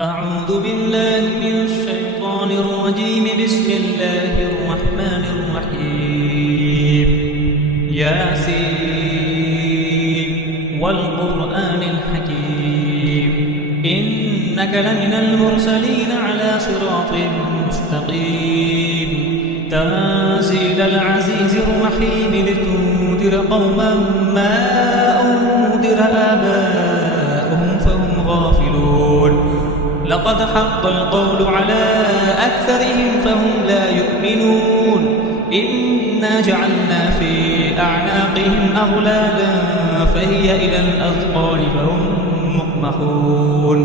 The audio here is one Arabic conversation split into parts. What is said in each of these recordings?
أعوذ بالله من الشيطان الرجيم. بسم الله الرحمن الرحيم. ياسين والقرآن الحكيم إنك لمن المرسلين على صراط مستقيم تنزيل العزيز الرحيم لتنذر قوما ما أنذر آباؤهم فهم غافلون. لقد حق القول على أكثرهم فهم لا يؤمنون. إنا جعلنا في أعناقهم أغلالا فهي إلى الأذقان فهم مقمحون.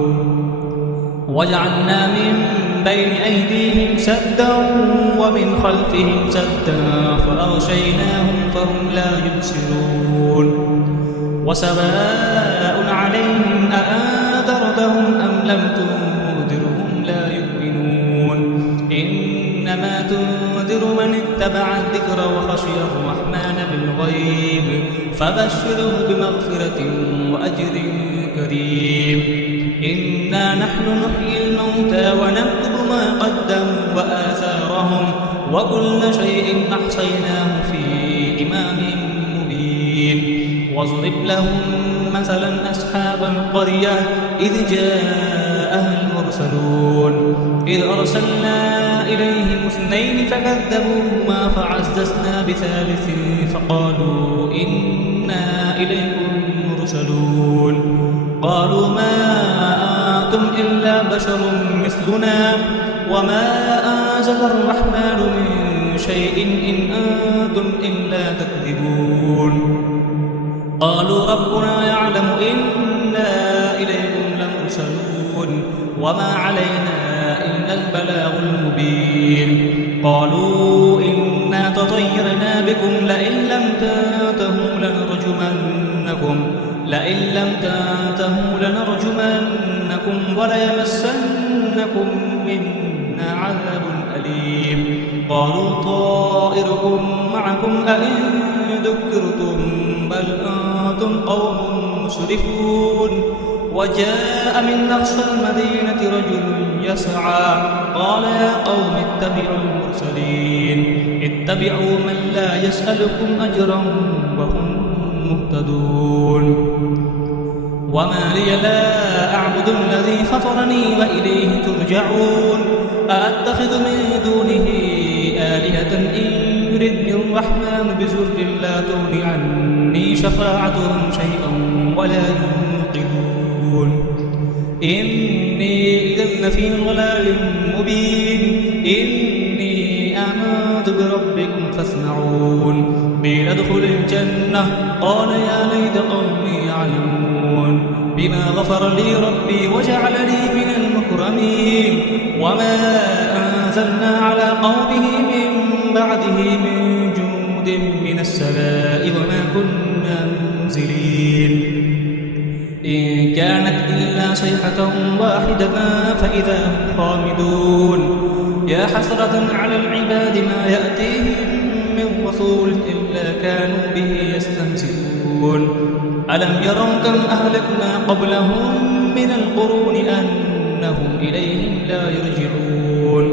وجعلنا من بين أيديهم سدا ومن خلفهم سدا فأغشيناهم فهم لا يبصرون. وسواء عليهم أأنذرتهم أم لم تنذرهم لا يؤمنون. إنما تنذر من اتبع الذكر وخشي الرحمن بالغيب فبشره بمغفرة وأجر كريم. إنا نحن نحيي الموتى ونكتب ما قدموا وآثارهم وكل شيء أحصيناه في إمام مبين. واضرب لهم مثلا أصحاب القرية إذ جاءها المرسلون إذ أرسلنا إليهم اثنين فكذبوهما فعززنا بثالث فقالوا إنا إليكم مرسلون. قالوا ما أنتم إلا بشر مثلنا وما أنزل الرحمن من شيء إن أنتم إلا تكذبون. قالوا ربنا يعلم إنا إليكم لمرسلون وما علينا إلا البلاغ المبين. قالوا إنا تطيرنا بكم لئن لم تنتهوا لنرجمنكم وليمسنكم منا عذاب أليم. قالوا طائركم معكم أئن ذكرتم بل أنتم قوم مسرفون. وجاء من أقصى المدينة رجل يسعى قال يا قوم اتبعوا المرسلين اتبعوا من لا يسألكم أجرا وهم مهتدون. وما لي لا أعبد الذي فطرني وإليه ترجعون. أأتخذ من دونه آلهة إن يردني الرحمن بضر لا تغن عني شفاعتهم شيئا ولا ينقذون. إني إذا لفي ضلال مبين. إني آمنت بربكم فاسمعون. قيل ادخل الجنة قال يا ليت قومي يعلمون بما غفر لي ربي وجعلني من المكرمين. وما أنزلنا على قومه من بعده من جند من السماء وما كنا منزلين. إن كانت إلا صيحة واحدة فإذا هم خامدون. يا حسرة على العباد ما يأتيهم من رسول إلا كانوا به يستهزئون. ألم يروا كم أهلكنا قبلهم من القرون أنهم إليهم لا يرجعون.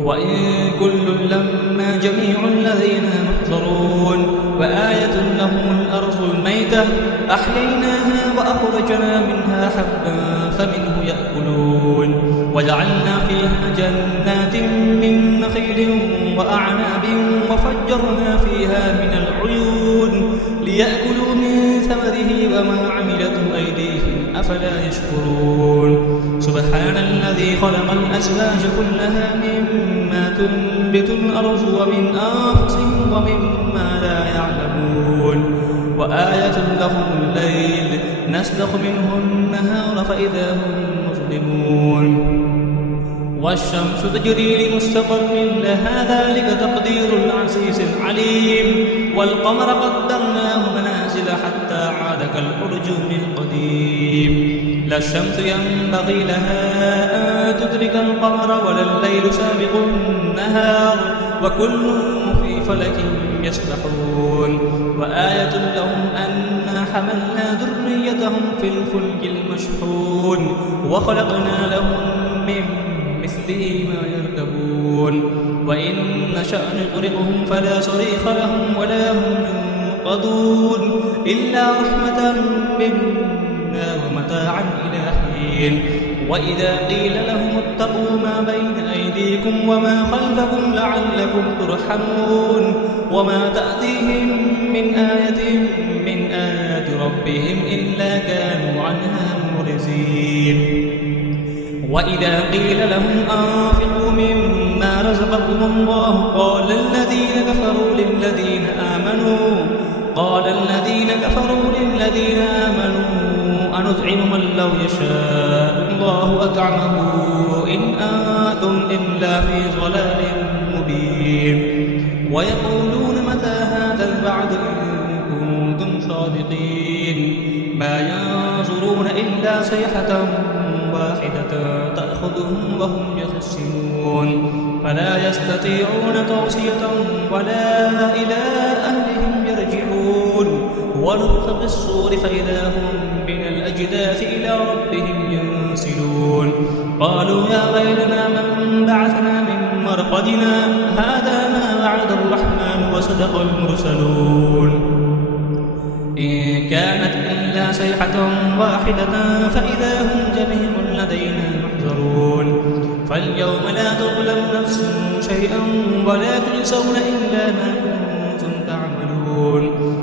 وإن كل لما جميع الذين محضرون. وآية لهم الأرض الميتة أحييناها وأخرجنا منها حبا فمنه يأكلون. وجعلنا فيها جنات من نخيل وأعناب وفجرنا فيها من العيون ليأكلوا من ثمره وما عملته أيديهم أفلا يشكرون. سبحان الذي خلق الأزواج كلها مما تنبت الأرض ومن أنفسهم ومما لا يعلمون. وآية لهم الليل نسلخ منه النهار فإذا هم مظلمون. والشمس تجري لمستقر لها ذلك تقدير العزيز العليم. والقمر قدرناه منازل حتى عاد كالأرجون القديم. لا الشمس ينبغي لها أن تدرك القمر ولا الليل سابق النهار وكل في فلك يسبحون. وآية لهم أنا حملنا ذريتهم في الفلك المشحون وخلقنا لهم تغرقهم فلا صريخ لهم ولا هم ينقذون إلا رحمة منا ومتاعا إلى حين. وإذا قيل لهم اتقوا ما بين أيديكم وما خلفكم لعلكم ترحمون وما تأتيهم من آية من آيات ربهم إلا كانوا عنها معرضين. وإذا قيل لهم أنفقوا مما رزقكم الله قال الذين كفروا للذين آمنوا أنطعم من لو يشاء الله أطعمه إن أنتم إلا في ضلال مبين. ويقولون متى هذا الوعد إن كنتم صادقين ما ينظرون إلا صيحة واحدة تأخذهم وهم يخسرون فلا يستطيعون توصية ولا إلى أهلهم يرجعون. ونفخ في الصور فإذا هم من الأجداث إلى ربهم ينسلون قالوا يا ويلنا من بعثنا من مرقدنا هذا ما وعد الرحمن وصدق المرسلون إن كانت إلا صيحة واحدة فإذا هم جميع لدينا محضرون. فاليوم لا تظلم نفس شيئا ولا تجزون إلا ما كنتم تعملون.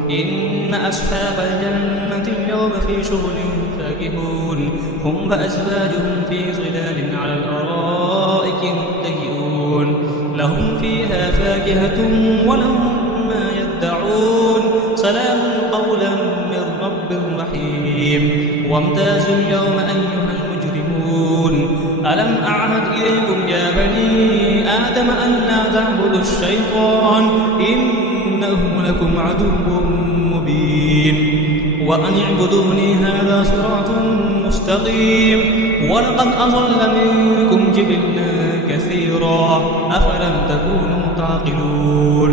إن أصحاب الجنة اليوم في شغل فاكهون هم وأزواجهم في ظلال على الأرائك متكئون لهم فيها فاكهة ولهم ما يدعون سلام قولا من رب رحيم. وامتازوا اليوم أيها المجرمون ألم أعهد إليكم يا بني آدم أن لا تعبدوا الشيطان إنه لكم عدو مبين. وأن اعبدوني هذا صراط مستقيم. ولقد أضل منكم جبلا كثيرا أفلم تكونوا تعقلون.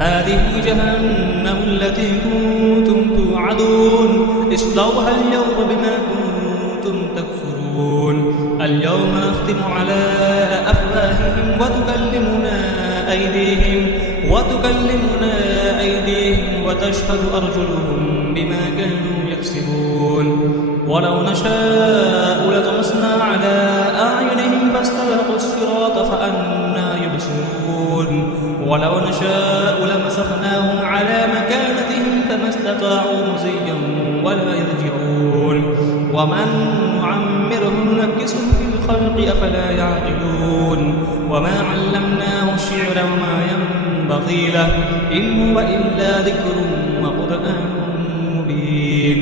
هذه جهنم التي كنتم توعدون اصلوها اليوم بما كنتم تكفرون. اليوم نختم على أفواههم وتكلمنا أيديهم وتشهد أرجلهم بما كانوا يكسبون. ولو نشاء لطمسنا على أعينهم فاستبقوا الصراط فأنى يبصرون. ولو نشاء لمسخناهم على مكانتهم فما استطاعوا مزيا ولا يرجعون. ومن نعمره ننكسه في الخلق أفلا يعقلون. وما علمناه الشعر وما ينبغي له إن هو إلا ذكر وقرآن مبين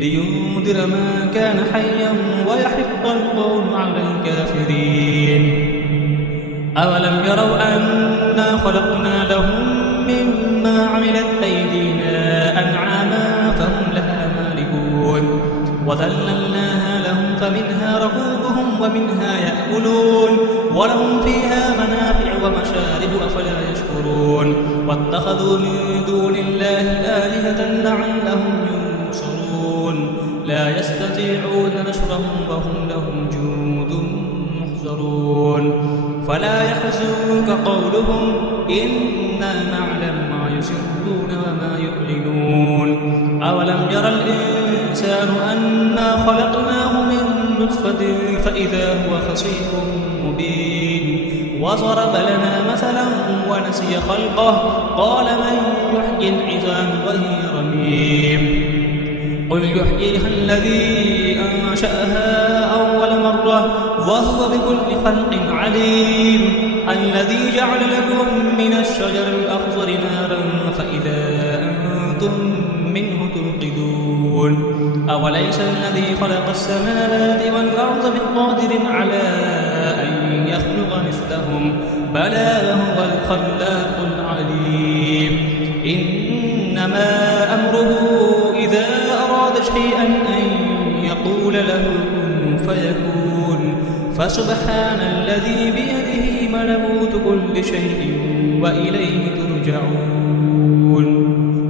لينذر ما كان حيا ويحق القول على الكافرين. أولم يروا أنا خلقنا لهم مما عملت أيدينا أنعاما فهم لها مالكون وذللناها لهم فمنها ركوبهم ومنها يأكلون ولهم فيها منافع ومشارب أفلا يشكرون. واتخذوا من دون الله آلهة لعلهم ينصرون لا يستطيعون نصرهم وهم لهم جند محضرون. فلا يحزنك قولهم إنا نعلم ما يسرون وما يعلنون. أولم يرى الإنسان أنا خلقناه من نطفة فإذا هو خصيم مبين. وضرب لنا مثلا ونسي خلقه قال من يحيي العظام وهي رميم. قل يحييها الذي أنشأها أول مرة وهو بكل خلق عليم. الذي جعل لكم من الشجر الأخضر نارا فإذا أنتم منه توقدون. أوليس الذي خلق السماوات والأرض بقادر على أن يخلق مثلهم بلى وهو الخلاق العليم. إنما أمره إذا أراد شيئا أن يقول له كن فيكون. فسبحان الذي بيده ملكوت كل شيء وإليه ترجعون.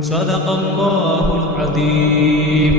صدق الله العظيم.